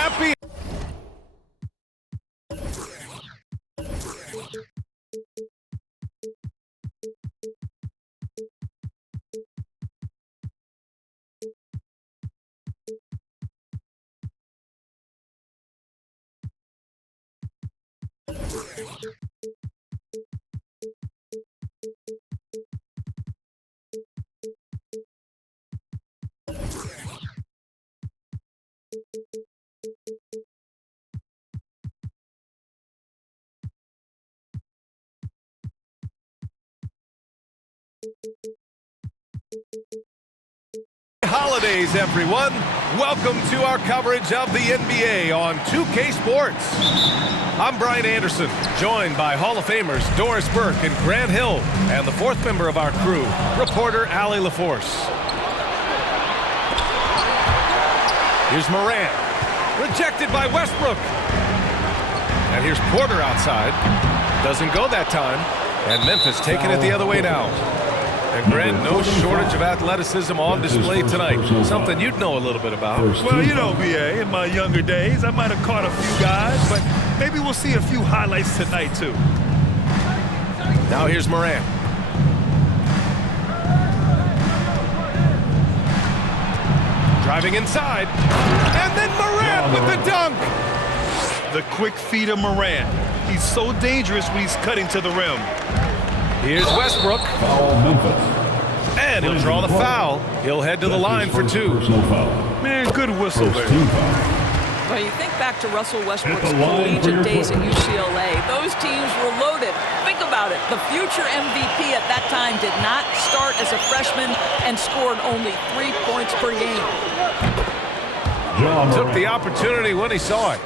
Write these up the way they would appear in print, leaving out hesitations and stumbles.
Happy. Holidays, everyone. Welcome to our coverage of the NBA on 2K Sports. I'm Brian Anderson, joined by Hall of Famers Doris Burke and Grant Hill, and the fourth member of our crew, reporter Allie LaForce. Here's Morant, rejected by Westbrook. And here's Porter outside. Doesn't go that time, and Memphis taking it the other way now. And Grant, no shortage of athleticism on display tonight. Something you'd know a little bit about. Well, you know, BA, in my younger days, I might have caught a few guys, but maybe we'll see a few highlights tonight, too. Now here's Morant. Driving inside. And then Morant with the dunk. The quick feet of Morant. He's so dangerous when he's cutting to the rim. Here's Westbrook. And he'll draw the foul. He'll head to the line for two. Man, good whistle there. Well, you think back to Russell Westbrook's collegiate days at UCLA. Those teams were loaded. Think about it. The future MVP at that time did not start as a freshman and scored only 3 points per game. Took the opportunity when he saw it.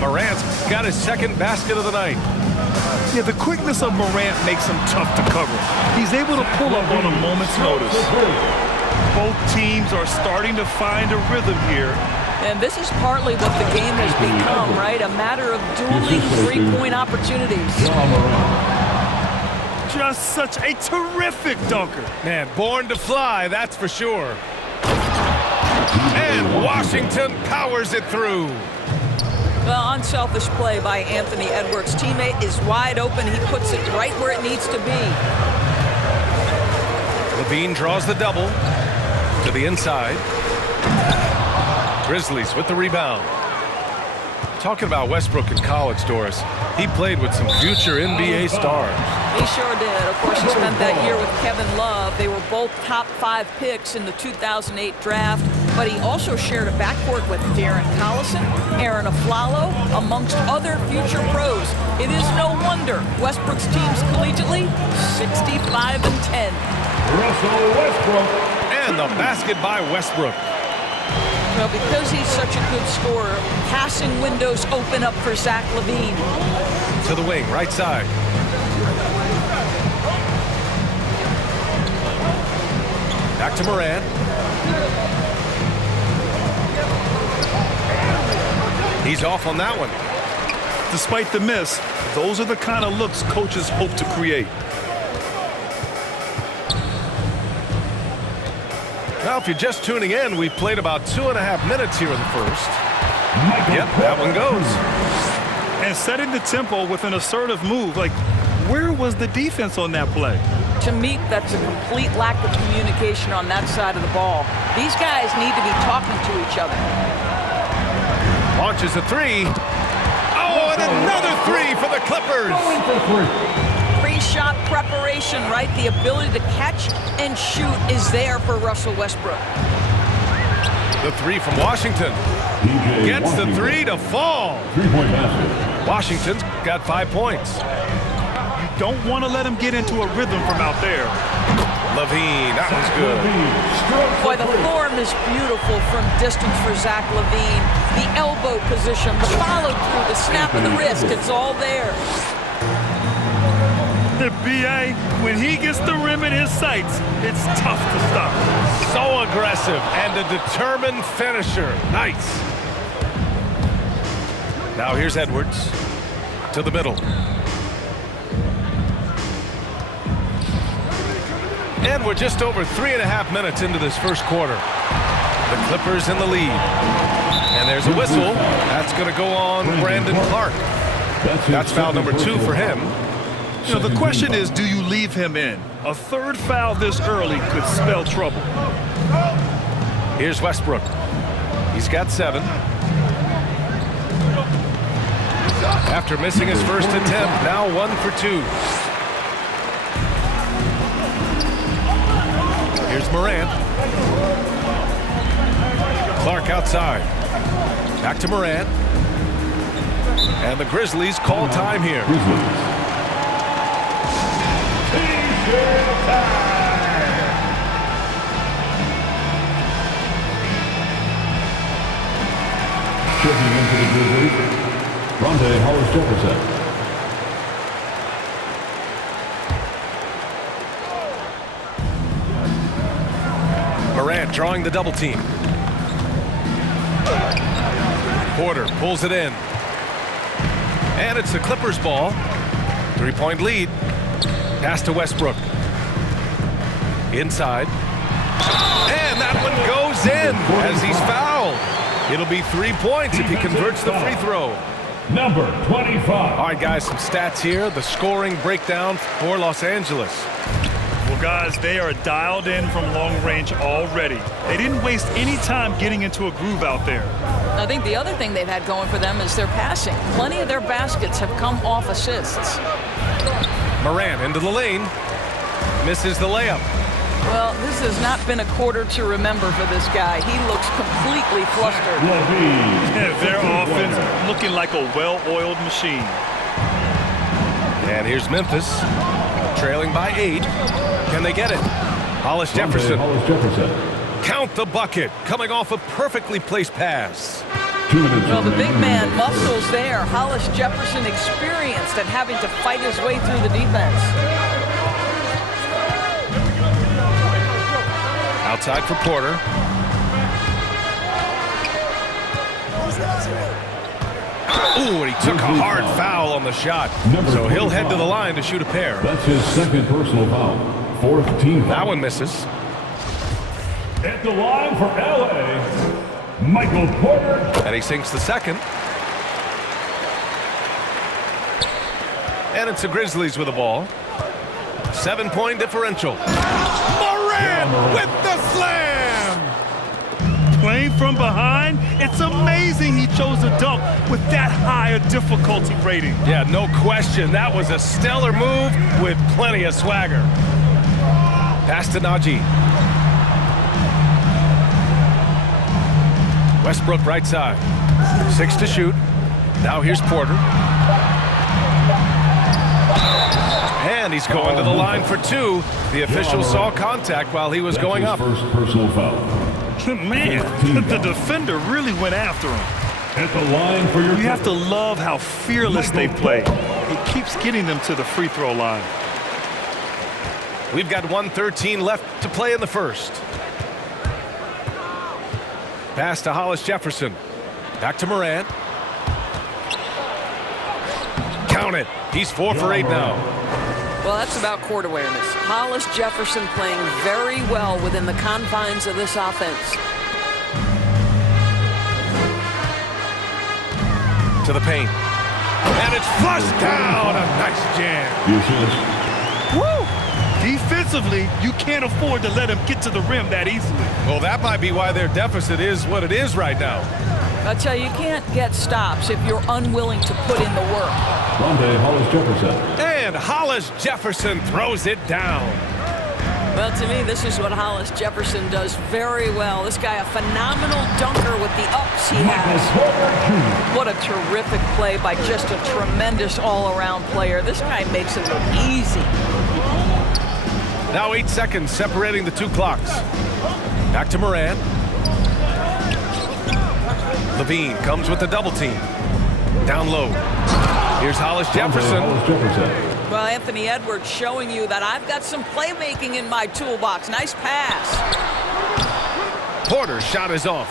Morant's got his second basket of the night. Yeah, the quickness of Morant makes him tough to cover. He's able to pull up on a moment's notice. Both teams are starting to find a rhythm here. And this is partly what the game has become, right? A matter of dueling three-point opportunities. Just such a terrific dunker. Man, born to fly, that's for sure. And Washington powers it through. Well, unselfish play by Anthony Edwards. Teammate is wide open. He puts it right where it needs to be. LaVine draws the double to the inside. Grizzlies with the rebound. Talking about Westbrook in college, Doris, he played with some future NBA stars. He sure did. Of course, he spent that year with Kevin Love. They were both top 5 picks in the 2008 draft, but he also shared a backcourt with Darren Collison, Aaron Aflalo, amongst other future pros. It is no wonder Westbrook's teams collegiately 65-10. Russell Westbrook. And the basket by Westbrook. Well, because he's such a good scorer, passing windows open up for Zach LaVine. To the wing, right side. Back to Morant. He's off on that one. Despite the miss, those are the kind of looks coaches hope to create. Now, if you're just tuning in, we've played about 2.5 minutes here in the first. Yep, that one goes. And setting the tempo with an assertive move. Like, where was the defense on that play? To me, that's a complete lack of communication on that side of the ball. These guys need to be talking to each other. Launches a three. Oh, and another three for the Clippers. Pre-shot preparation, right? The ability to catch and shoot is there for Russell Westbrook. The three from Washington. Gets the three to fall. Three-point basket. Washington's got 5 points. You don't want to let him get into a rhythm from out there. LaVine, that was good. Boy, the form is beautiful from distance for Zach LaVine. The elbow position, the follow-through, the snap of the wrist, it's all there. The BA, when he gets the rim in his sights, it's tough to stop. So aggressive and a determined finisher. Nice. Now here's Edwards to the middle. And we're just over 3.5 minutes into this first quarter. The Clippers in the lead. And there's a whistle. That's going to go on Brandon Clark. That's foul number 2 for him. You know, the question is, do you leave him in? A third foul this early could spell trouble. Here's Westbrook. He's got 7. After missing his first attempt, now 1 for 2. Here's Morant. Clark outside. Back to Morant. And the Grizzlies call time here. Checking into the Grizzlies, Rondae Hollis-Jefferson. Morant drawing the double team. Porter pulls it in. And it's the Clippers ball. 3-point lead. Pass to Westbrook. Inside. And that one goes in as he's fouled. It'll be 3 points if he converts the free throw. Number 25. All right, guys, some stats here. The scoring breakdown for Los Angeles. Well, guys, they are dialed in from long range already. They didn't waste any time getting into a groove out there. I think the other thing they've had going for them is their passing. Plenty of their baskets have come off assists. Morant into the lane. Misses the layup. Well, this has not been a quarter to remember for this guy. He looks completely flustered. Their offense looking like a well-oiled machine. And here's Memphis, trailing by 8. Can they get it? Hollis Jefferson. Count the bucket, coming off a perfectly placed pass. Well, the big man muscles there. Hollis Jefferson experienced at having to fight his way through the defense. Outside for Porter. Ooh, and he took a hard foul on the shot. So he'll head to the line to shoot a pair. That's his second personal foul. 4th team foul. That one misses. At the line for LA, Michael Porter. And he sinks the second. And it's the Grizzlies with the ball. 7-point differential. Morant with the slam! Playing from behind, it's amazing he chose a dunk with that high a difficulty rating. Yeah, no question. That was a stellar move with plenty of swagger. Pass to Najee. Westbrook right side. 6 to shoot. Now here's Porter. And he's going to the line for 2. The official saw contact while he was going up. First personal foul. Man, the defender really went after him. At the line for your You have to love how fearless they play. It keeps getting them to the free throw line. We've got 1:13 left to play in the first. Pass to Hollis Jefferson. Back to Morant. Count it. He's 4 for 8 now. Well, that's about court awareness. Hollis Jefferson playing very well within the confines of this offense. To the paint. And it's flushed down. A nice jam. Woo! Defensively, you can't afford to let him get to the rim that easily. Well, that might be why their deficit is what it is right now. I tell you, you can't get stops if you're unwilling to put in the work. Rondé Hollis Jefferson. And Hollis Jefferson throws it down. Well, to me, this is what Hollis Jefferson does very well. This guy, a phenomenal dunker with the ups he has. What a terrific play by just a tremendous all-around player. This guy makes it look easy. Now 8 seconds separating the 2 clocks. Back to Morant. Levine comes with the double team. Down low. Here's Hollis Jefferson. Well, Anthony Edwards showing you that I've got some playmaking in my toolbox. Nice pass. Porter's shot is off.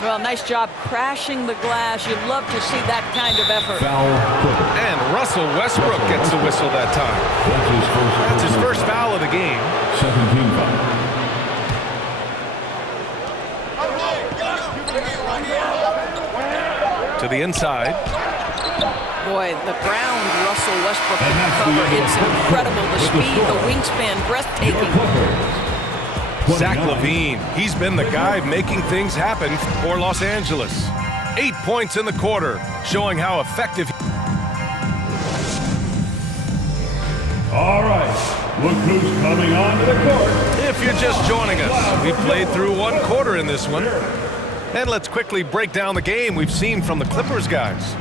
Well, nice job crashing the glass. You'd love to see that kind of effort. And Russell Westbrook gets the whistle that time. That's his first foul of the game. 17 foul. To the inside. Boy, the ground Russell Westbrook can cover, it's incredible. The speed, the wingspan, breathtaking. Zach LaVine, he's been the guy making things happen for Los Angeles. 8 points in the quarter, showing how effective. All right, look who's coming onto the court. If you're just joining us, we played through 1 quarter in this one. And let's quickly break down the game we've seen from the Clippers guys.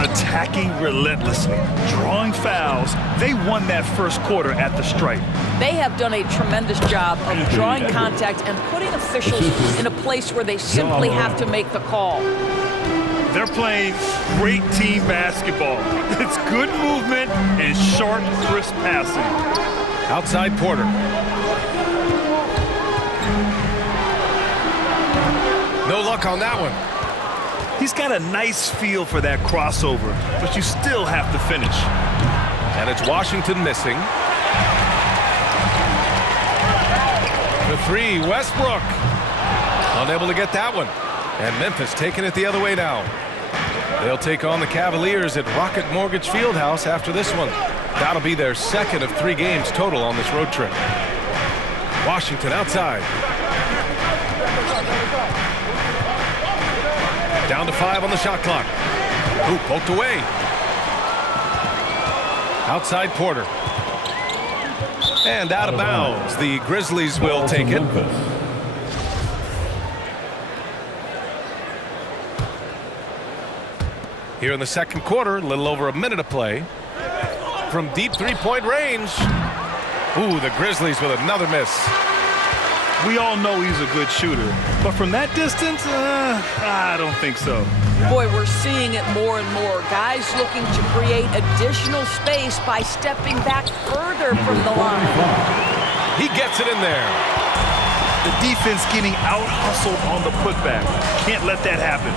Attacking relentlessly, drawing fouls. They won that first quarter at the stripe. They have done a tremendous job of drawing contact and putting officials in a place where they simply have to make the call. They're playing great team basketball. It's good movement and sharp, crisp passing. Outside Porter. No luck on that one. He's got a nice feel for that crossover, but you still have to finish. And it's Washington missing. for three, Westbrook. Unable to get that one. And Memphis taking it the other way now. They'll take on the Cavaliers at Rocket Mortgage Fieldhouse after this one. That'll be their second of 3 games total on this road trip. Washington outside. Down to 5 on the shot clock. Ooh, poked away. Outside Porter. And out of bounds. The Grizzlies will take it. Here in the second quarter, a little over a minute of play. From deep three-point range. Ooh, the Grizzlies with another miss. We all know he's a good shooter, but from that distance, I don't think so. Boy, we're seeing it more and more. Guys looking to create additional space by stepping back further from the line. He gets it in there. The defense getting out-hustled on the putback. Can't let that happen.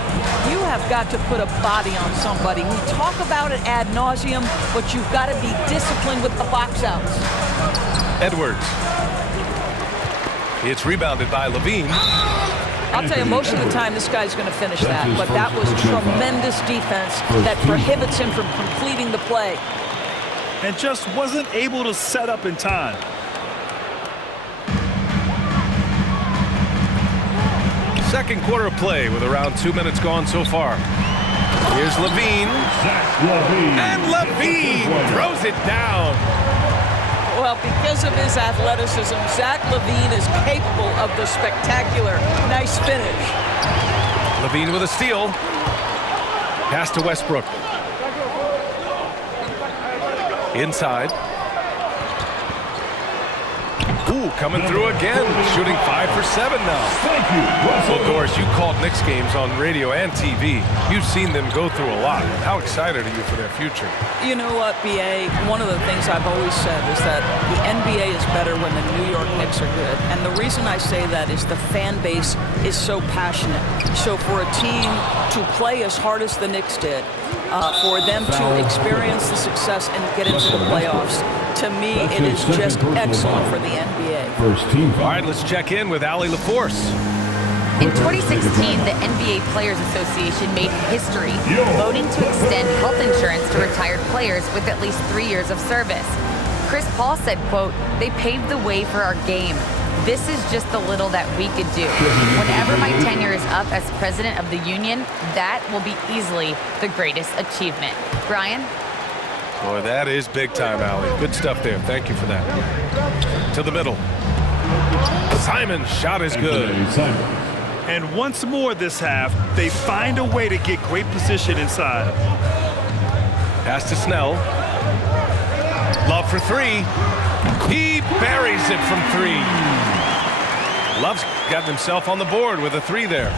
You have got to put a body on somebody. We talk about it ad nauseum, but you've got to be disciplined with the box outs. Edwards. It's rebounded by Levine. I'll tell you, most of the time this guy's going to finish that, but that was tremendous defense that prohibits him from completing the play. And just wasn't able to set up in time. Second quarter of play with around 2 minutes gone so far. Here's Levine. And Levine throws it down. Well, because of his athleticism, Zach LaVine is capable of the spectacular. Nice finish. Levine with a steal. Pass to Westbrook. Inside. Ooh, coming through again. Shooting 5 for 7 now. Well, Doris, you called Knicks games on radio and TV. You've seen them go through a lot. How excited are you for their future? You know what, B.A.? One of the things I've always said is that the NBA is better when the New York Knicks are good. And the reason I say that is the fan base is so passionate. So for a team to play as hard as the Knicks did, for them to experience the success and get into the playoffs, to me, it is just excellent for the NBA. All right, let's check in with Allie LaForce. In 2016, the NBA Players Association made history, voting to extend health insurance to retired players with at least 3 years of service. Chris Paul said, quote, "They paved the way for our game. This is just the little that we could do. Whenever my tenure is up as president of the union, that will be easily the greatest achievement." Brian? Boy, that is big time, Allie. Good stuff there. Thank you for that. To the middle. Simon's shot is good. And once more this half, they find a way to get great position inside. Pass to Snell. Love for three. He buries it from 3. Love's got himself on the board with a 3 there.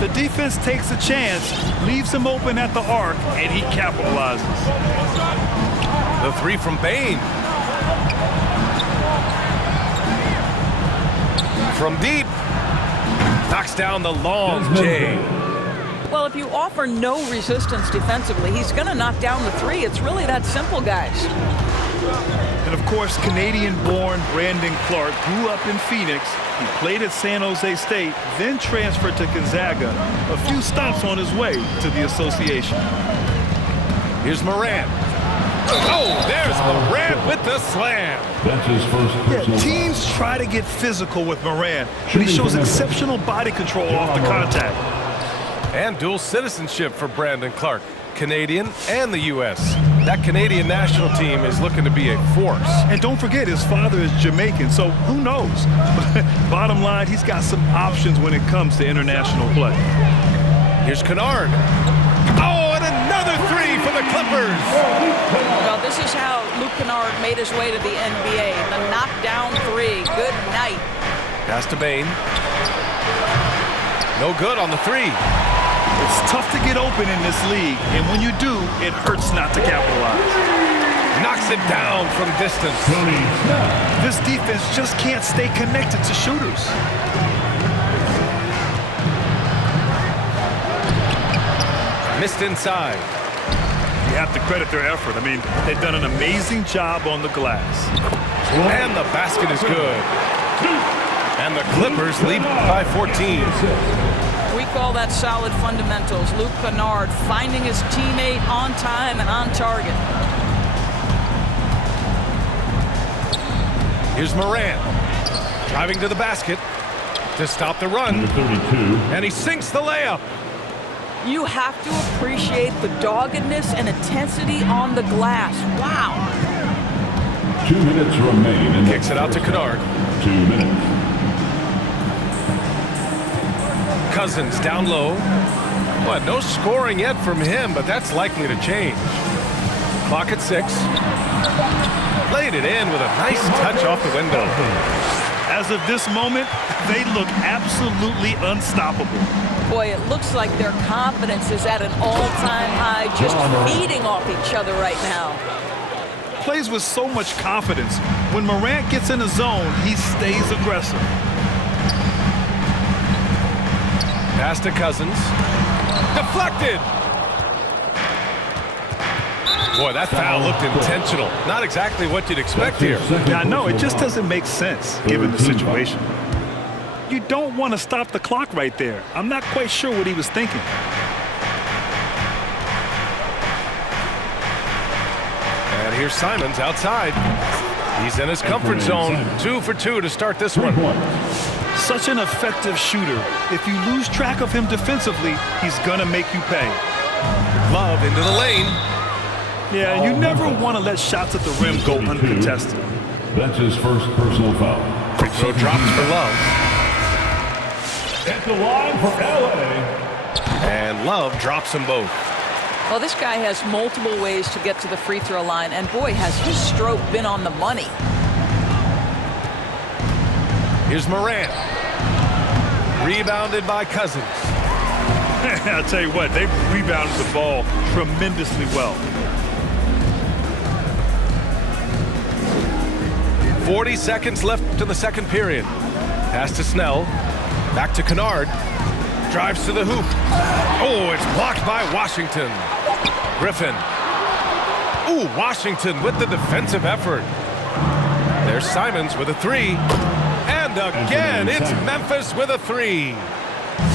The defense takes a chance, leaves him open at the arc, and he capitalizes. The 3 from Bane. From deep. Knocks down the long J. Well, if you offer no resistance defensively, he's going to knock down the 3. It's really that simple, guys. And of course, Canadian-born Brandon Clark grew up in Phoenix. He played at San Jose State, then transferred to Gonzaga. A few stops on his way to the association. Here's Morant. Oh, there's Morant with the slam. That's his first. Teams try to get physical with Morant, but he shows exceptional body control off the contact. And dual citizenship for Brandon Clark. Canadian and the U.S. That Canadian national team is looking to be a force. And don't forget, his father is Jamaican, so who knows? Bottom line, he's got some options when it comes to international play. Here's Kennard. Oh, and another 3 for the Clippers. Well, this is how Luke Kennard made his way to the NBA. The knockdown 3. Good night. Pass to Bane. No good on the 3. It's tough to get open in this league, and when you do, it hurts not to capitalize. Knocks it down from distance. This defense just can't stay connected to shooters. Missed inside. You have to credit their effort. I mean, they've done an amazing job on the glass. And the basket is good. And the Clippers lead by 14. We call that solid fundamentals. Luke Kennard finding his teammate on time and on target. Here's Morant driving to the basket to stop the run. Number 32. And he sinks the layup. You have to appreciate the doggedness and intensity on the glass. Wow. 2 minutes remain. In Kicks it out to Kennard. 2 minutes. Cousins down low. Well, no scoring yet from him, but that's likely to change. Clock at 6. Laid it in with a nice touch off the window. As of this moment, they look absolutely unstoppable. Boy, it looks like their confidence is at an all-time high, just feeding off each other right now. Plays with so much confidence. When Morant gets in the zone, he stays aggressive. Pass to Cousins. Deflected. Boy, that foul looked intentional. Not exactly what you'd expect here. Yeah, I know. It just doesn't make sense given the situation. You don't want to stop the clock right there. I'm not quite sure what he was thinking. And here's Simons outside. He's in his comfort zone. 2 for 2 to start this one. Such an effective shooter. If you lose track of him defensively, he's going to make you pay. Love into the lane. Yeah, you never want to let shots at the rim go uncontested. That's his first personal foul. Free throw drops for Love. At the line for LA. And Love drops them both. Well, this guy has multiple ways to get to the free throw line, and boy, has his stroke been on the money. Here's Morant. Rebounded by Cousins. I'll tell you what, they rebounded the ball tremendously well. 40 seconds left to the second period. Pass to Snell. Back to Kennard. Drives to the hoop. Oh, it's blocked by Washington. Griffin. Ooh, Washington with the defensive effort. There's Simons with a 3. And again, it's Memphis with a 3.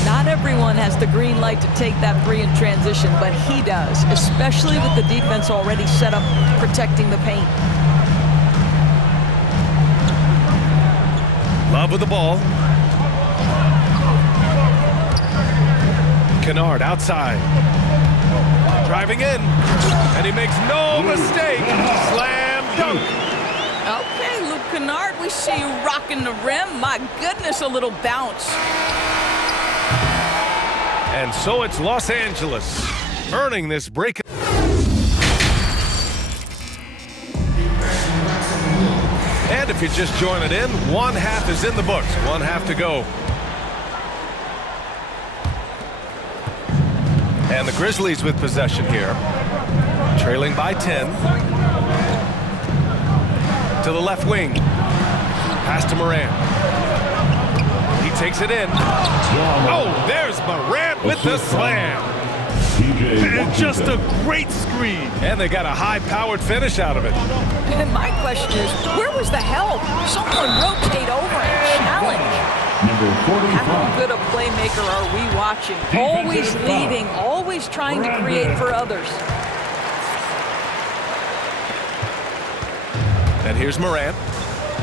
Not everyone has the green light to take that 3 in transition, but he does, especially with the defense already set up protecting the paint. Love with the ball. Kennard outside. Driving in. And he makes no mistake. Slam dunk. Okay, Luke Kennard, we see you rocking the rim. My goodness, a little bounce. And so it's Los Angeles earning this break. And if you just join it in, 1/2 is in the books. 1/2 to go. And the Grizzlies with possession here. Trailing by 10. To the left wing. Pass to Morant. He takes it in. Oh, there's Morant with the slam. And just a great screen. And they got a high-powered finish out of it. And my question is, where was the help? Someone rotate over and challenge. Number 45. How good a playmaker are we watching? Always leading, always trying to create for others. And here's Morant.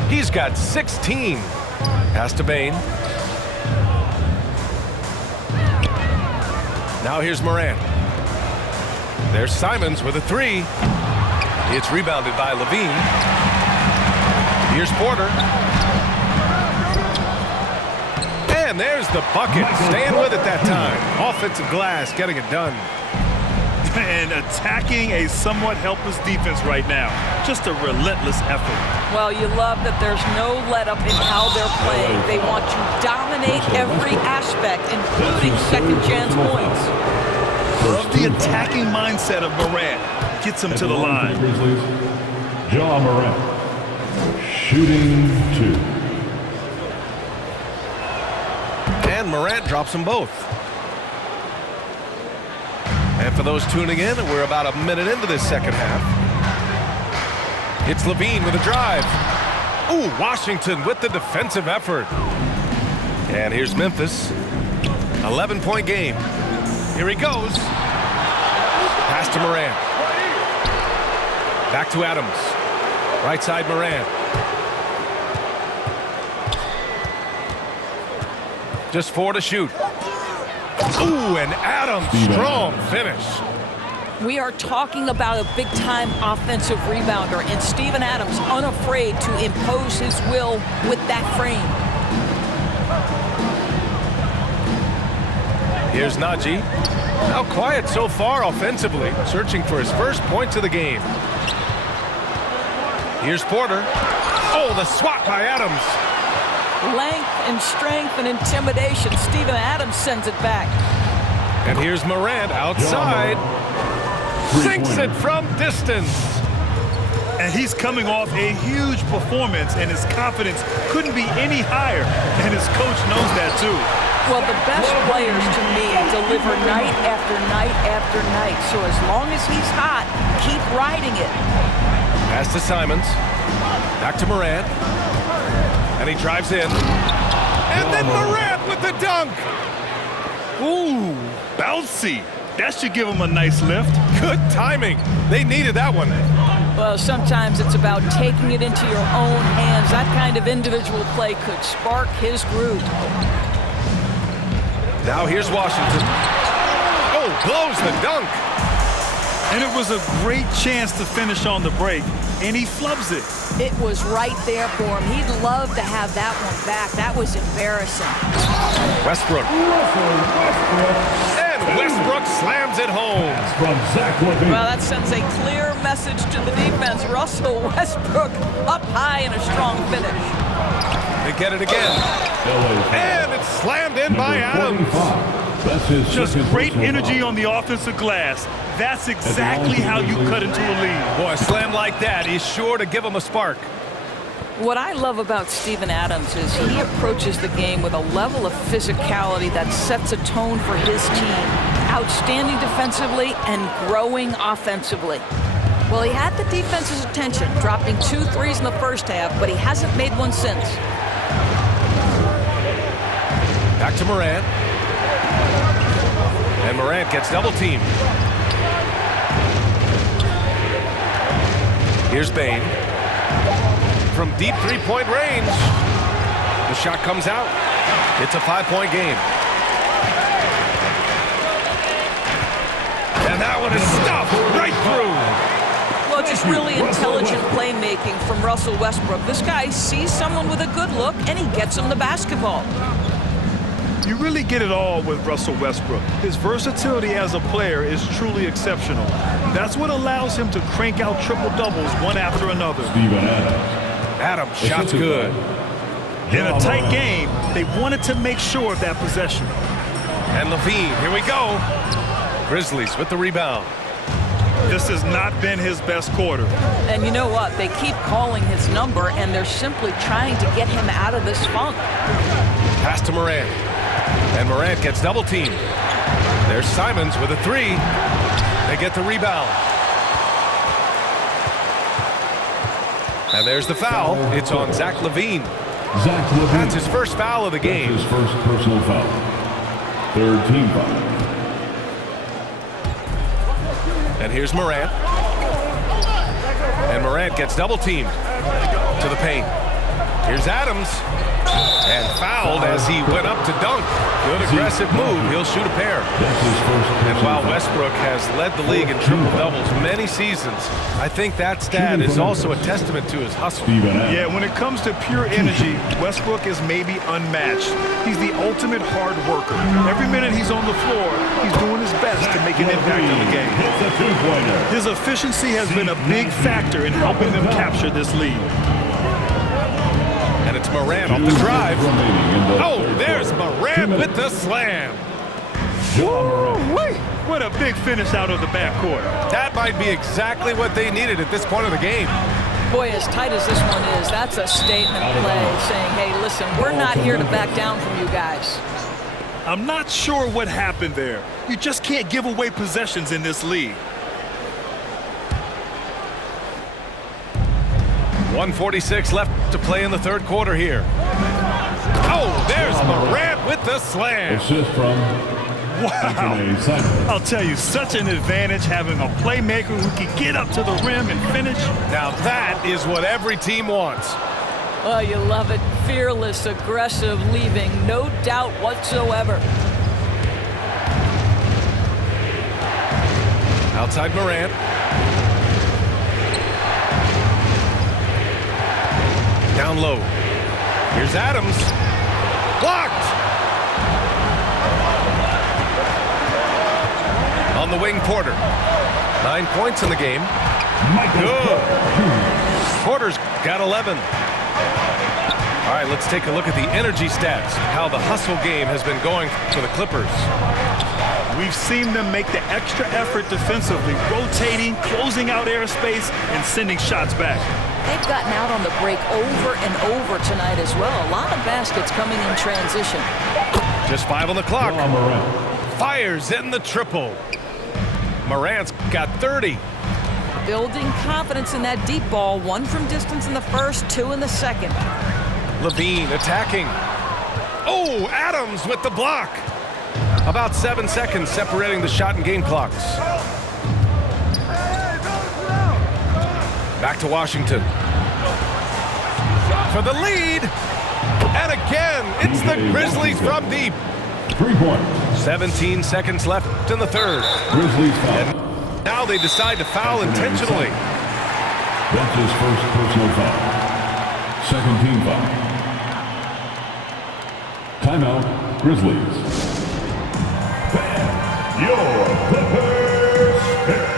He's got 16. Pass to Bane. Now here's Morant. There's Simons with a 3. It's rebounded by Levine. Here's Porter. And there's the bucket. Staying with it that time. Offensive glass, getting it done. And attacking a somewhat helpless defense right now. Just a relentless effort. Well, you love that there's no let-up in how they're playing. They want to dominate every aspect, including second-chance points. The attacking mindset of Morant gets him to the line. Ja Morant. Shooting 2. And Morant drops them both. And for those tuning in, we're about a minute into this second half. It's Levine with a drive. Ooh, Washington with the defensive effort. And here's Memphis. 11-point game. Here he goes. Pass to Morant. Back to Adams. Right side Morant. Just 4 to shoot. Ooh, and Adams, strong finish. We are talking about a big-time offensive rebounder, and Steven Adams unafraid to impose his will with that frame. Here's Najee. Now quiet so far offensively, searching for his first points of the game. Here's Porter. Oh, the swat by Adams. Length and strength and intimidation. Steven Adams sends it back. And here's Morant outside. Sinks it from distance. And he's coming off a huge performance, and his confidence couldn't be any higher. And his coach knows that, too. Well, the best players, to me, deliver night after night after night. So as long as he's hot, keep riding it. Pass to Simons. Back to Morant. And he drives in. And then Morant with the dunk. Ooh, bouncy. That should give him a nice lift. Good timing. They needed that one. Well, sometimes it's about taking it into your own hands. That kind of individual play could spark his groove. Now here's Washington. Oh, blows the dunk. And it was a great chance to finish on the break, and he flubs it. It was right there for him. He'd love to have that one back. That was embarrassing. Westbrook. And Westbrook slams it home. Well, that sends a clear message to the defense. Russell Westbrook up high in a strong finish. They get it again. And it's slammed in by Adams. Just great energy on the offensive glass. That's exactly how you cut into a lead. Boy, a slam like that is sure to give him a spark. What I love about Steven Adams is he approaches the game with a level of physicality that sets a tone for his team. Outstanding defensively and growing offensively. Well, he had the defense's attention, dropping 2 threes in the first half, but he hasn't made one since. Back to Morant. And Morant gets double-teamed. Here's Bane. From deep three-point range. The shot comes out. It's a 5-point game. And that one is stuffed right through. Well, just really intelligent playmaking from Russell Westbrook. This guy sees someone with a good look, and he gets him the basketball. You really get it all with Russell Westbrook. His versatility as a player is truly exceptional. That's what allows him to crank out triple-doubles one after another. Steven Adams. Adams, shot's good. In a tight game, they wanted to make sure of that possession. And Levine, here we go. Grizzlies with the rebound. This has not been his best quarter. And you know what? They keep calling his number, and they're simply trying to get him out of this funk. Pass to Morant. And Morant gets double-teamed. There's Simons with a 3. They get the rebound. And there's the foul. It's on Zach LaVine. Zach LaVine. That's his first foul of the game. His first personal foul. Third team foul. And here's Morant. And Morant gets double-teamed to the paint. Here's Adams. And fouled as he went up to dunk. Good aggressive move. He'll shoot a pair. And while Westbrook has led the league in triple-doubles many seasons, I think that stat is also a testament to his hustle. Yeah, when it comes to pure energy, Westbrook is maybe unmatched. He's the ultimate hard worker. Every minute he's on the floor, he's doing his best to make an impact on the game. His efficiency has been a big factor in helping them capture this lead. And it's Morant off the drive. Oh, there's Morant with the slam. Woo-wee. What a big finish out of the backcourt. That might be exactly what they needed at this point of the game. Boy, as tight as this one is, that's a statement play saying, hey, listen, we're not here to back down from you guys. I'm not sure what happened there. You just can't give away possessions in this league. 1:46 left to play in the third quarter here. Oh, there's Morant with the slam. Assist from Anthony Simons. I'll tell you, such an advantage having a playmaker who can get up to the rim and finish. Now that is what every team wants. Oh, you love it. Fearless, aggressive, leaving no doubt whatsoever. Outside Morant. Down low. Here's Adams. Blocked. On the wing, Porter. 9 points in the game. Good. Porter's got 11. All right, let's take a look at the energy stats, how the hustle game has been going for the Clippers. We've seen them make the extra effort defensively, rotating, closing out airspace, and sending shots back. They've gotten out on the break over and over tonight as well. A lot of baskets coming in transition. Just 5 on the clock. Ja Morant. Fires in the triple. Morant's got 30. Building confidence in that deep ball. 1 from distance in the first, 2 in the second. Levine attacking. Oh, Adams with the block. About 7 seconds separating the shot and game clocks. Back to Washington. For the lead. And again, it's the Grizzlies from deep. 3 points. 17 seconds left in the third. Grizzlies foul. And now they decide to foul intentionally. Bench's first personal foul. Second team foul. Timeout, Grizzlies. Fan your Clippers spirit.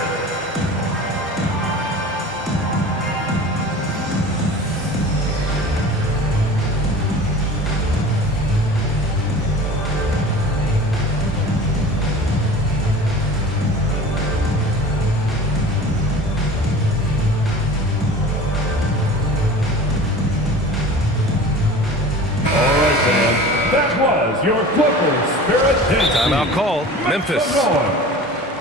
Your Clippers spirit. Timeout call, Memphis.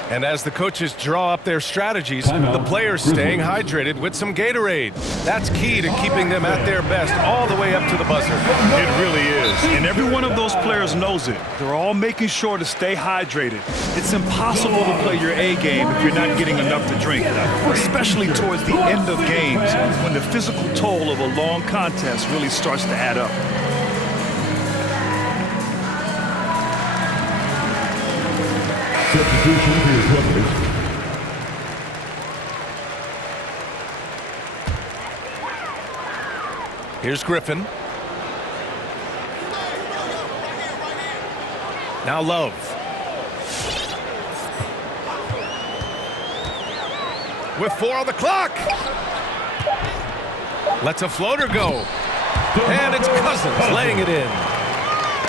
And as the coaches draw up their strategies, the players staying hydrated with some Gatorade. That's key to keeping them at their best all the way up to the buzzer. It really is. And every one of those players knows it. They're all making sure to stay hydrated. It's impossible to play your A game if you're not getting enough to drink, especially towards the end of games when the physical toll of a long contest really starts to add up. Substitution for your Clippers. Here's Griffin. Now Love. With 4 on the clock. Lets a floater go. And it's Cousins laying it in.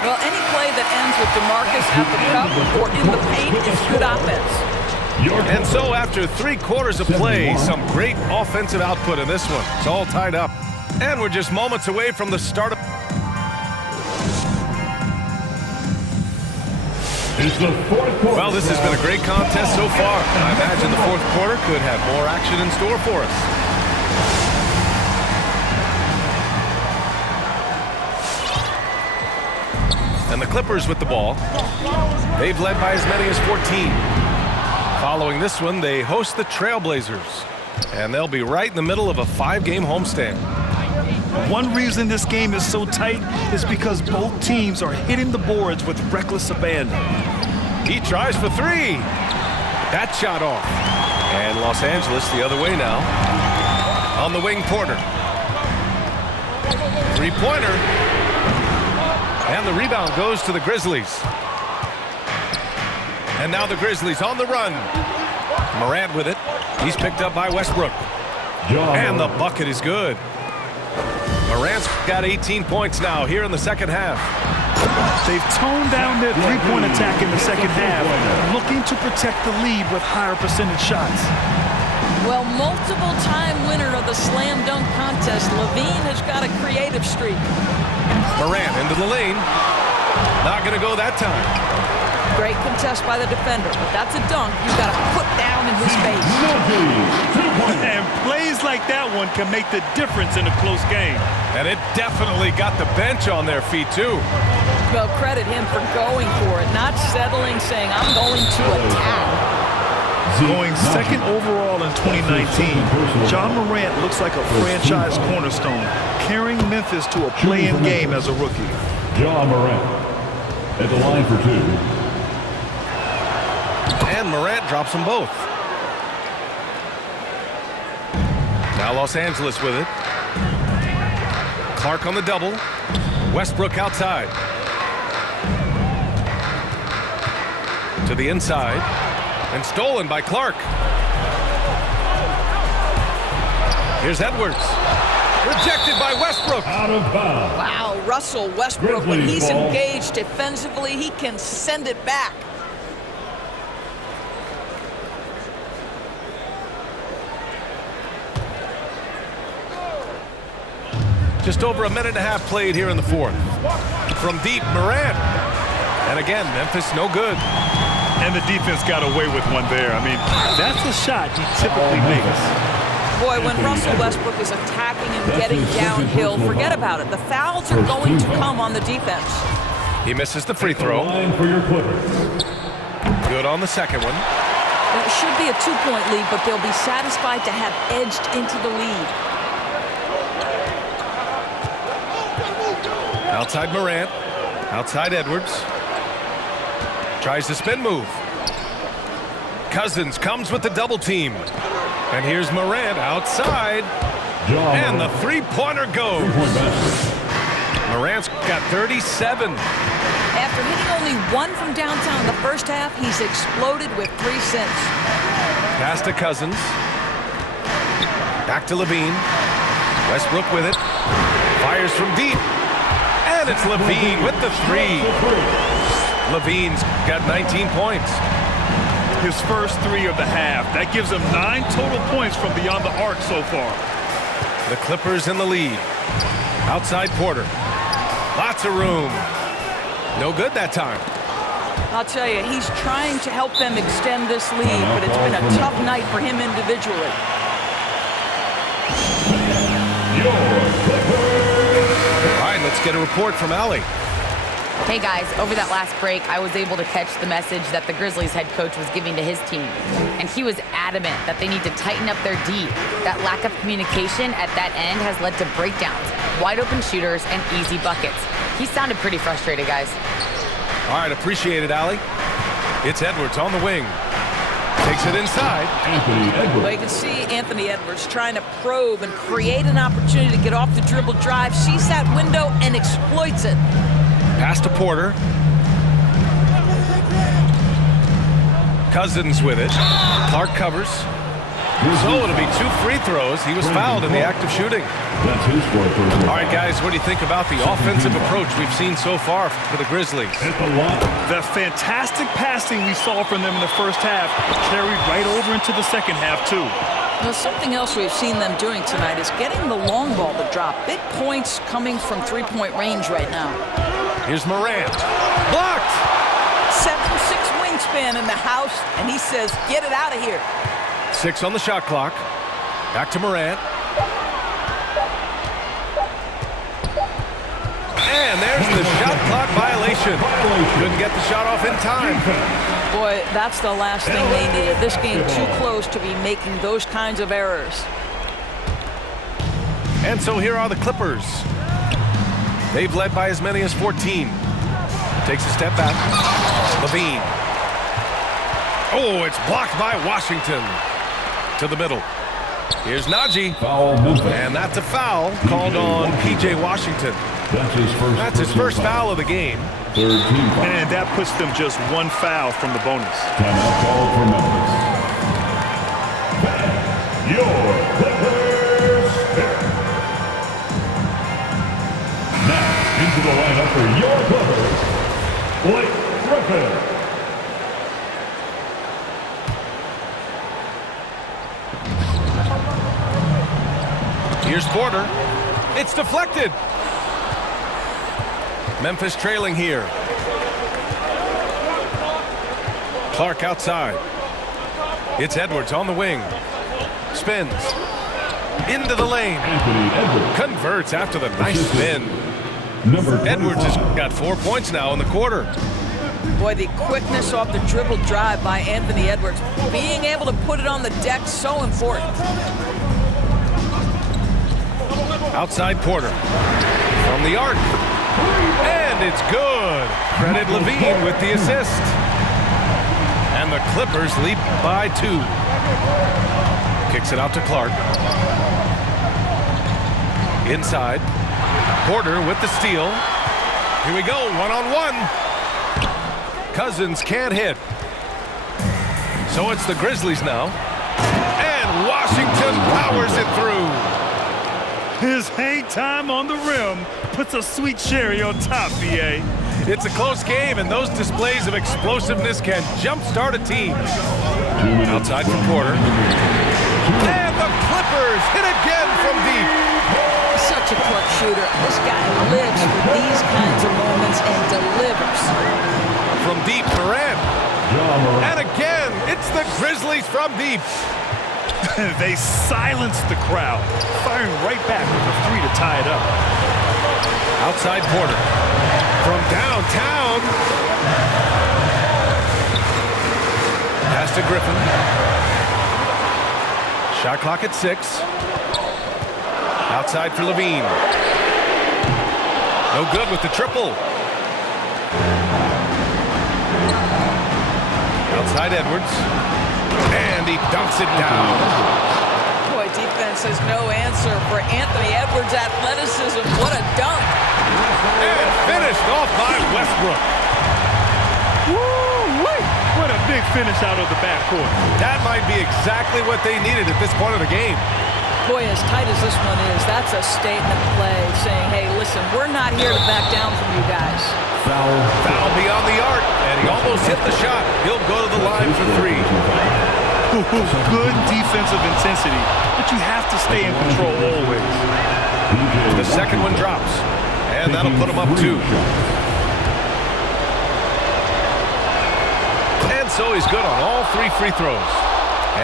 Well, any play that ends with DeMarcus at the cup or in the paint is good offense. And so after 3 quarters of play, some great offensive output in this one. It's all tied up. And we're just moments away from the start of... Well, this has been a great contest so far. I imagine the fourth quarter could have more action in store for us. And the Clippers with the ball. They've led by as many as 14. Following this one, they host the Trailblazers. And they'll be right in the middle of a 5-game homestand. One reason this game is so tight is because both teams are hitting the boards with reckless abandon. He tries for 3. That shot off. And Los Angeles the other way now. On the wing, Porter. 3-pointer. And the rebound goes to the Grizzlies. And now the Grizzlies on the run. Morant with it. He's picked up by Westbrook. And the bucket is good. Morant's got 18 points now here in the second half. They've toned down their three-point attack in the second half, looking to protect the lead with higher percentage shots. Well, multiple-time winner of the slam dunk contest, Levine has got a creative streak. Morant into the lane. Not going to go that time. Great contest by the defender, but that's a dunk you got to put down in his face. And plays like that one can make the difference in a close game. And it definitely got the bench on their feet, too. Well, credit him for going for it, not settling, saying, I'm going to attack. Going second overall in 2019, John Morant looks like a franchise cornerstone, carrying Memphis to a play-in game as a rookie. John Morant at the line for 2. And Morant drops them both. Now Los Angeles with it. Clark on the double. Westbrook outside. To the inside. And stolen by Clark. Here's Edwards. Rejected by Westbrook. Out of bounds. Wow, Russell Westbrook, when he's engaged defensively, he can send it back. Just over a minute and a half played here in the fourth. From deep, Morant. And again, Memphis no good. And the defense got away with one there. I mean, that's a shot he typically makes. Boy, when Russell Westbrook is attacking and getting downhill, forget about it. The fouls are going to come on the defense. He misses the free throw. Good on the second one. It should be a 2-point lead, but they'll be satisfied to have edged into the lead. Outside Morant. Outside Edwards. Tries the spin move. Cousins comes with the double team. And here's Morant outside. And the three-pointer goes. Morant's got 37. After hitting only one from downtown in the first half, he's exploded with 3 since. Pass to Cousins. Back to Levine. Westbrook with it. Fires from deep. And it's Levine with the 3. Levine's got 19 points. His first 3 of the half. That gives him 9 total points from beyond the arc so far. The Clippers in the lead. Outside Porter. Lots of room. No good that time. I'll tell you, he's trying to help them extend this lead, but it's been a tough night for him individually. All right, let's get a report from Allie. Hey guys, over that last break, I was able to catch the message that the Grizzlies head coach was giving to his team. And he was adamant that they need to tighten up their D. That lack of communication at that end has led to breakdowns, wide open shooters, and easy buckets. He sounded pretty frustrated, guys. All right, appreciate it, Allie. It's Edwards on the wing. Takes it inside. Anthony Edwards. Well, you can see Anthony Edwards trying to probe and create an opportunity to get off the dribble drive, sees that window, and exploits it. Pass to Porter. Cousins with it. Clark covers. So it'll be 2 free throws. He was fouled in the act of shooting. That's his fourth personal. All right, guys, what do you think about the offensive approach we've seen so far for the Grizzlies? At the line. The fantastic passing we saw from them in the first half carried right over into the second half, too. Well, something else we've seen them doing tonight is getting the long ball to drop. Big points coming from 3-point range right now. Here's Morant. Blocked! 7'6" wingspan in the house, and he says, get it out of here. 6 on the shot clock. Back to Morant. And there's the shot clock violation. Couldn't get the shot off in time. Boy, that's the last thing they needed. This game too close to be making those kinds of errors. And so here are the Clippers. They've led by as many as 14. Takes a step back. Levine. Oh, it's blocked by Washington. To the middle. Here's Najee. Foul Memphis. And that's a foul called on P.J. Washington. That's his first foul of the game. 13 foul. And that puts them just 1 foul from the bonus. Timeout called for Memphis. Your Clippers pick. Now, into the lineup for your Clippers, Blake Griffin. Here's Porter. It's deflected. Memphis trailing here. Clark outside. It's Edwards on the wing. Spins. Into the lane. Anthony Edwards. Converts after the nice spin. Edwards has got 4 points now in the quarter. Boy, the quickness off the dribble drive by Anthony Edwards. Being able to put it on the deck, so important. Outside Porter. From the arc. And it's good. Credit Levine with the assist. And the Clippers lead by 2. Kicks it out to Clark. Inside. Porter with the steal. Here we go, one-on-one. Cousins can't hit. So it's the Grizzlies now. And Washington powers it through. His hang time on the rim puts a sweet cherry on top, B.A. It's a close game, and those displays of explosiveness can jumpstart a team. Outside for Porter. And the Clippers hit again from deep. Such a clutch shooter. This guy lives for these kinds of moments and delivers. From deep, Morant. And again, it's the Grizzlies from deep. They silenced the crowd, firing right back with a 3 to tie it up. Outside Porter. From downtown. Pass to Griffin. Shot clock at 6. Outside for Levine. No good with the triple. Outside Edwards. And he dunks it down. Boy, defense has no answer for Anthony Edwards' athleticism. What a dunk. And finished off by Westbrook. Woo-wee! What a big finish out of the backcourt. That might be exactly what they needed at this point of the game. Boy, as tight as this one is, that's a statement play saying, hey, listen, we're not here to back down from you guys. Foul beyond the arc, and he almost hit the shot. He'll go to the line for 3. Good defensive intensity, but you have to stay in control always. The second one drops, and that'll put him up 2. And so he's good on all 3 free throws.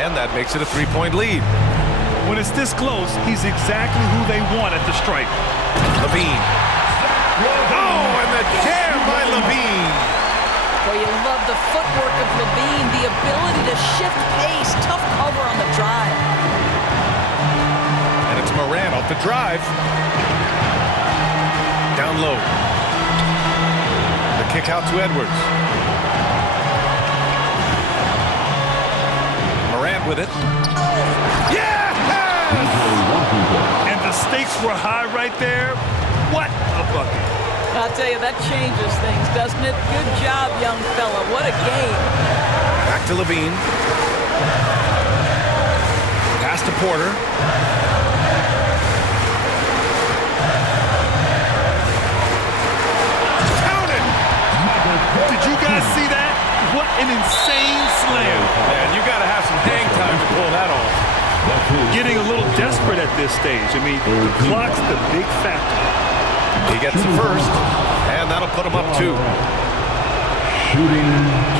And that makes it a 3-point lead. When it's this close, he's exactly who they want at the stripe. Levine. Oh, and the jam by Levine. Boy, you love the footwork of Levine, the ability to shift pace, tough cover on the drive. And it's Morant off the drive. Down low. The kick out to Edwards. Morant with it. Yeah! And the stakes were high right there. What a bucket. I'll tell you, that changes things, doesn't it? Good job, young fella. What a game. Back to Levine. Pass to Porter. Count it! Did you guys see that? What an insane slam. Man, you got to have some hang time to pull that off. Getting a little desperate at this stage. I mean, the clock's the big factor. He gets the first, and that'll put him up 2. Shooting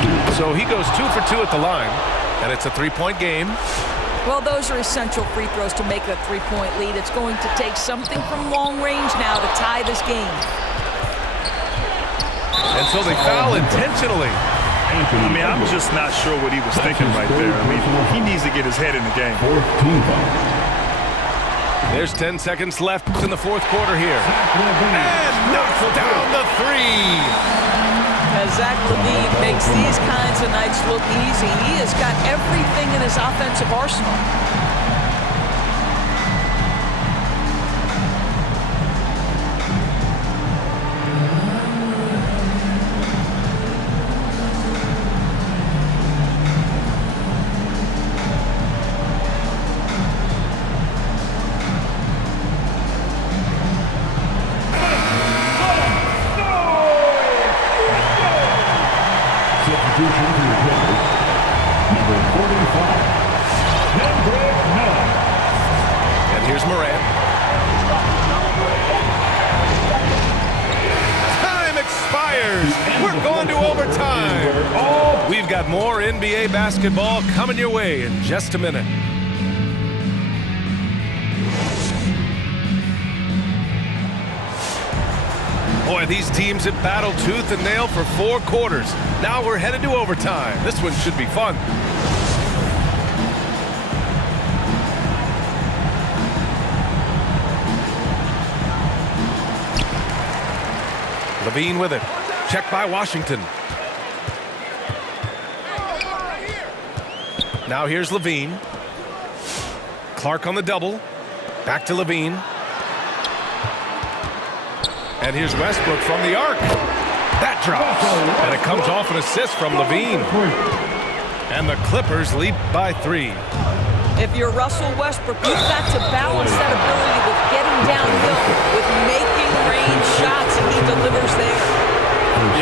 2. So he goes 2 for 2 at the line, and it's a 3-point game. Well, those are essential free throws to make a 3-point lead. It's going to take something from long range now to tie this game. And so they foul intentionally. I mean, I'm just not sure what he was thinking right there. I mean, he needs to get his head in the game. 4th team foul. There's 10 seconds left in the 4th quarter here. And knocks down the 3. As Zach Levine makes these kinds of nights look easy, he has got everything in his offensive arsenal. Substitution to the Clippers. Number 45, Kendrick We've got more NBA basketball coming your way in just a minute. Boy, these teams have battled tooth and nail for 4 quarters. Now we're headed to overtime. This one should be fun. LaVine with it. Checked by Washington. Now here's LaVine. Clark on the double. Back to LaVine. And here's Westbrook from the arc. That drops. And it comes off an assist from LaVine. And the Clippers lead by 3. If you're Russell Westbrook, you've got to balance that ability with getting downhill, with making range shots, and he delivers there.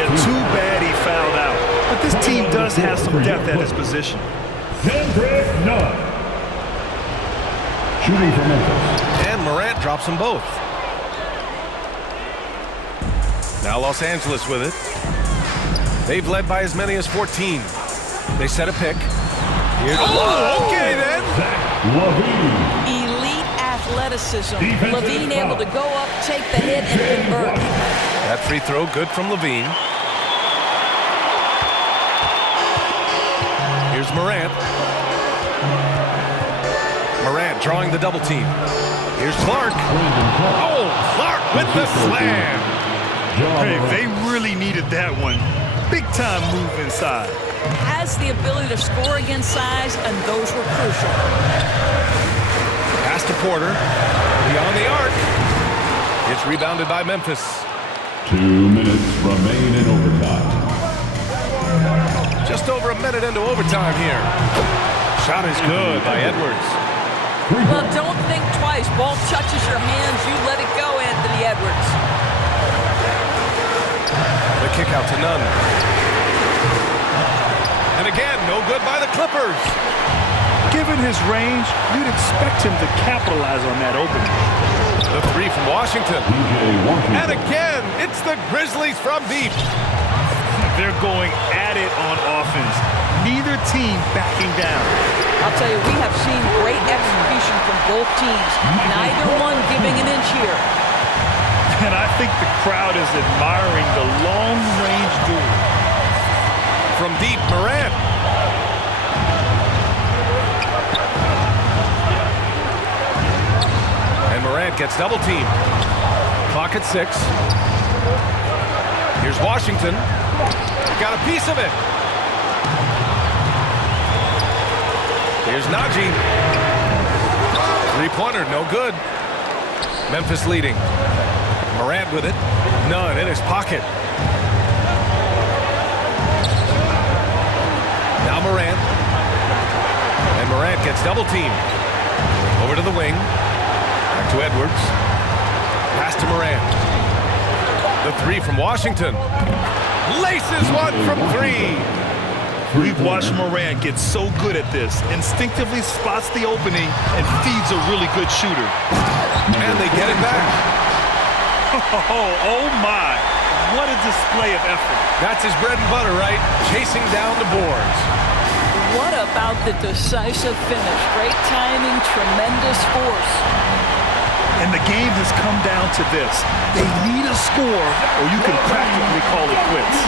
Yeah, too bad he fouled out. But this team does have some depth at his position. Kendrick Nunn. Shooting for Memphis. And Morant drops them both. Now Los Angeles with it. They've led by as many as 14. They set a pick. Here's okay then. LaVine. Elite athleticism. LaVine able to go up, take the hit, and convert. That free throw good from LaVine. Here's Morant. Morant drawing the double team. Here's Clark. Oh, Clark with the slam. Hey, they really needed that one. Big time move inside. Has the ability to score against size, and those were crucial. Pass to Porter. Beyond the arc. It's rebounded by Memphis. 2 minutes remain in overtime. Just over a minute into overtime here. Shot is good by Edwards. Well, don't think twice. Ball touches your hands, you let it go, Anthony Edwards. The kick out to Nunn. And again, no good by the Clippers. Given his range, you'd expect him to capitalize on that opening. The 3 from Washington. Washington. And again, it's the Grizzlies from deep. They're going at it on offense. Neither team backing down. I'll tell you, we have seen great execution from both teams. Neither one giving an inch here. And I think the crowd is admiring the long-range duel. From deep, Morant. And Morant gets double teamed. Clock at 6. Here's Washington. Got a piece of it. Here's Najee. 3-pointer, no good. Memphis leading. Morant with it. Nunn in his pocket. Now Morant. And Morant gets double teamed. Over to the wing. Back to Edwards. Pass to Morant. The 3 from Washington. Laces one from 3. We've watched Morant get so good at this. Instinctively spots the opening and feeds a really good shooter. And they get it back. Oh my. What a display of effort. That's his bread and butter, right? Chasing down the boards. What about the decisive finish? Great timing, tremendous force. And the game has come down to this. They need a score or you can practically call it quits.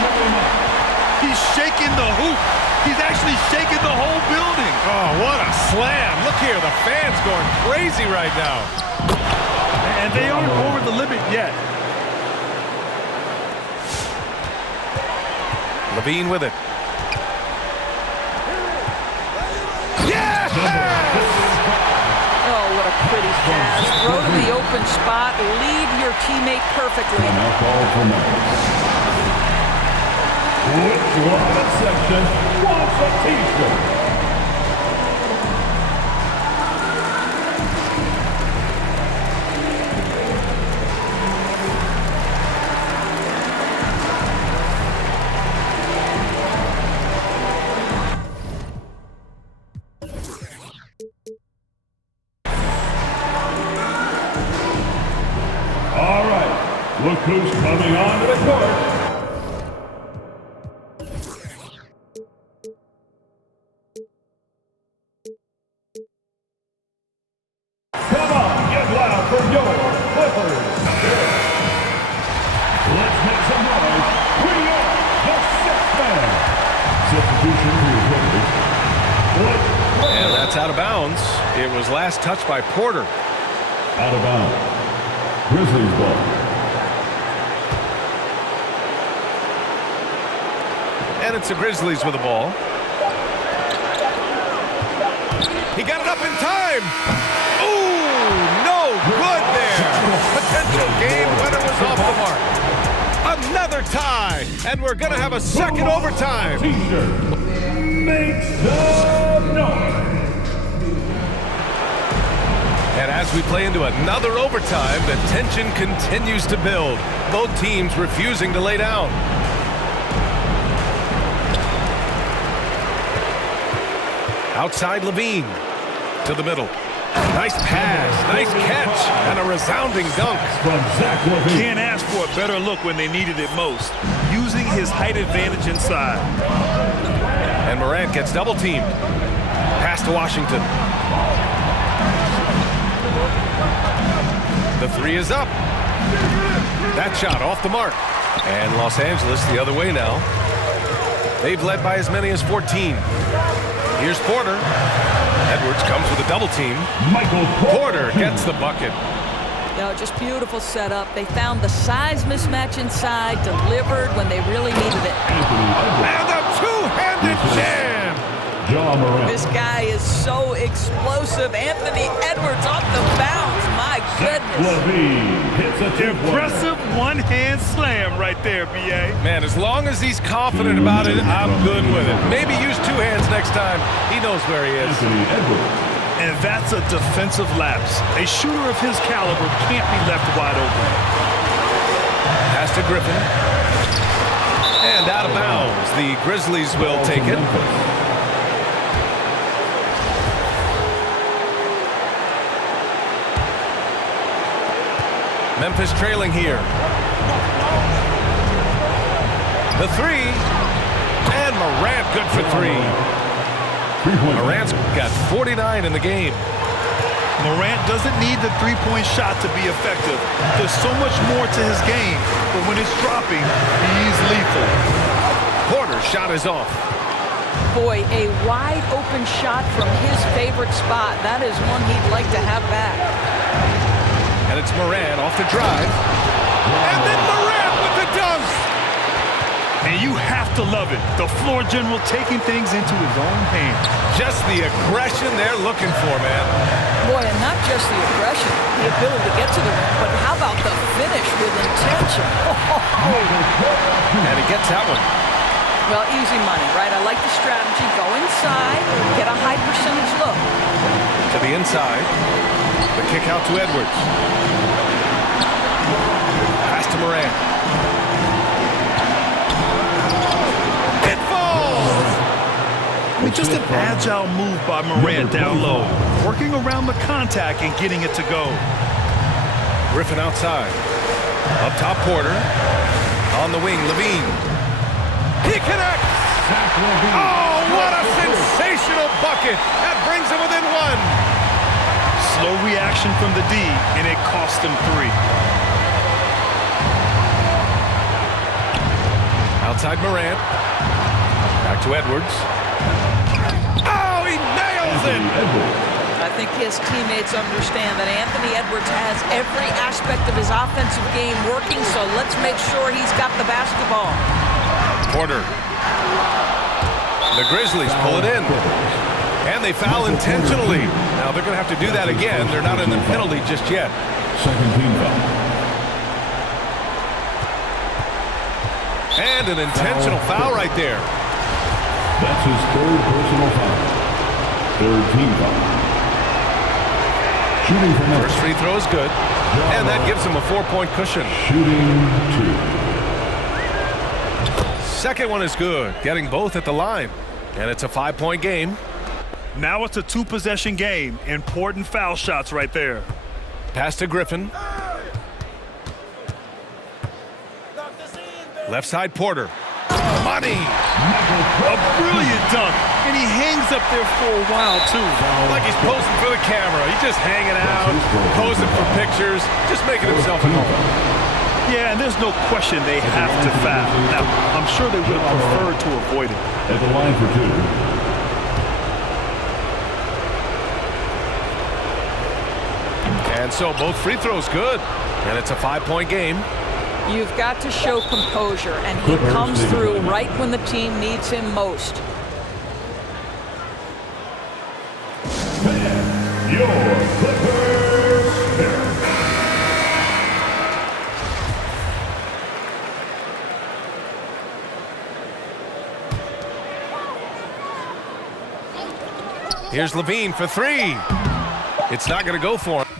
He's shaking the hoop. He's actually shaking the whole building. Oh, what a slam. Look here, the fans going crazy right now. And they aren't over the limit yet. LaVine with it. Yes! Oh, what a pretty pass. Throw to the open spot. Lead your teammate perfectly. With one section, what's a t-shirt? All right, look who's coming onto the court. out of bounds. It was last touched by Porter. Out of bounds. Grizzlies ball. And it's the Grizzlies with the ball. He got it up in time. Ooh, no good there. Potential game winner was off the mark. Another tie, and we're going to have a second overtime. T-shirt. Make some noise. And as we play into another overtime, the tension continues to build. Both teams refusing to lay down. Outside Levine to the middle. Nice pass, nice catch, and a resounding dunk. From Zach LaVine. Can't ask for a better look when they needed it most. Using his height advantage inside. And Morant gets double teamed. Pass to Washington. The three is up. That shot off the mark. And Los Angeles the other way now. They've led by as many as 14. Here's Porter. Edwards comes with a double team. Michael Porter gets the bucket. No, just beautiful setup. They found the size mismatch inside, delivered when they really needed it. And a two-handed jam. Ja Morant. This guy is so explosive. Anthony Edwards off the bounce. My goodness. LaVine hits a two-pointer. Impressive one-hand slam right there, B.A. Man, as long as he's confident about it, I'm good with it. Maybe use two hands next time. He knows where he is. Anthony Edwards. And that's a defensive lapse. A shooter of his caliber can't be left wide open. Pass to Griffin. And out of bounds. The Grizzlies will take it. Memphis trailing here. The three. And Morant good for three. Morant's got 49 in the game. Morant doesn't need the three-point shot to be effective. There's so much more to his game, but when it's dropping, he's lethal. Porter's shot is off. Boy, a wide open shot from his favorite spot. That is one he'd like to have back. And it's Morant off the drive. And then Morant with the dunk. And you have to love it. The floor general taking things into his own hands. Just the aggression they're looking for, man. Boy, and not just the aggression, the ability to get to the rim, but how about the finish with intention? And he gets that one. Well, easy money, right? I like the strategy. Go inside, get a high percentage look. To the inside. The kick out to Edwards. Pass to Morant. It falls! I mean, just an agile move by Morant down low. Working around the contact and getting it to go. Griffin outside. Up top, Porter. On the wing, Levine. He connects! Oh, what a sensational bucket! That brings him within one. Slow reaction from the D, and it cost him three. Outside Morant. Back to Edwards. Oh, he nails it! I think his teammates understand that Anthony Edwards has every aspect of his offensive game working, so let's make sure he's got the basketball. Porter. The Grizzlies pull it in. And they foul intentionally. Now they're going to have to do that again. They're not in the penalty just yet. Second team foul. And an intentional foul right there. That's his third personal foul. Third team foul. Shooting from First free throw is good. And that gives him a 4-point cushion. Shooting two. Second one is good. Getting both at the line. And it's a 5-point game. Now it's a two-possession game. Important foul shots right there. Pass to Griffin. Left side, Porter. Money! A brilliant dunk, and he hangs up there for a while, too. Like he's posing for the camera. He's just hanging out, posing for pictures, just making himself at home. Yeah, and there's no question they have to foul. Now, I'm sure they would have preferred to avoid it. At the line for two. And so both free throws good. And it's a 5-point game. You've got to show composure, and he comes through right when the team needs him most. Your Clippers pick. Here's Levine for three. It's not going to go for him.